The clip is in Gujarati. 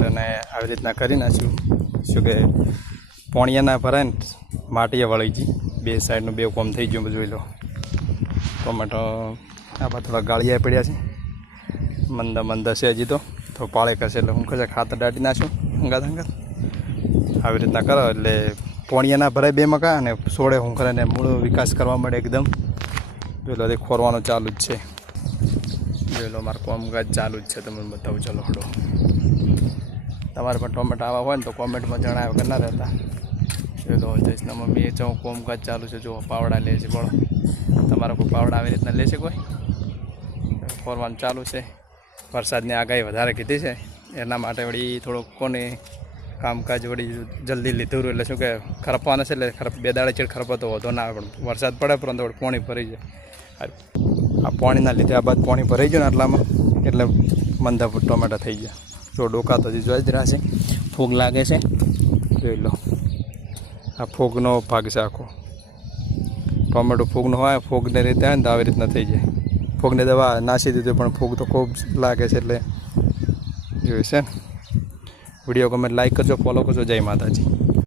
ટોમેટોને આવી રીતના કરી નાખ્યું. શું કે પોણીયા ના ભરાય ને માટીએ વળી ગઈ, બે સાઈડનું બે કોમ થઈ ગયું. જોઈ લો ટોમેટો આ થોડા ગાળિયા પડ્યા છે, મંદા છે હજી તો પાળે કરશે એટલે હું કહે ખાતર દાટી નાખ્યું હંગાત આવી રીતના કરો એટલે પોણીયા ના ભરાય બે મકા અને સોળે હું કરે ને મૂળ વિકાસ કરવા મળે એકદમ. જોઈ લો ખોરવાનું ચાલુ જ છે. જોઈ લો મારું કામકાજ ચાલુ જ છે, તમને બતાવું. ચલો હડો, તમારે પણ ટોમેટો આવા હોય ને તો કોમેન્ટમાં જણાવ્યા કે ના રહેતા. જોઈ લો જઈશના મમ્મી એ ચૌ કામકાજ ચાલુ છે. જો પાવડા લે છે, બોલો તમારા કોઈ પાવડા આવી રીતના લે છે કોઈ? ખોરવાનું ચાલુ છે. વરસાદની આગાહી વધારે કીધી છે એના માટે વળી થોડુંક કોને કામકાજ વળી જલ્દી લીધું એટલે શું કે ખરપવાના છે એટલે બે દાડે ચેડ ખરપો તો વધો ના આવે, પણ વરસાદ પડે પરંતુ પાણી ભરી જાય. આ પાણીના લીધે આ બાદ પાણી ભરાઈ ગયું ને એટલામાં એટલે મંદા ટોમેટા થઈ ગયા. જો ડોકા તો હજી જોઈ જ રહ્યા છે, ફૂગ લાગે છે. જોઈ લો આ ફૂગનો ભાગ છે આખો. ટોમેટો ફૂગનો હોય, ફૂગને રીતે આવે ને તો આવી રીતના થઈ જાય. ફૂગને દવા નાસી દીધું પણ ફૂગ તો ખૂબ લાગે છે એટલે જોયું છે ને. વિડીયો ગમે લાઈક કરજો, ફોલો કરજો. જય માતાજી.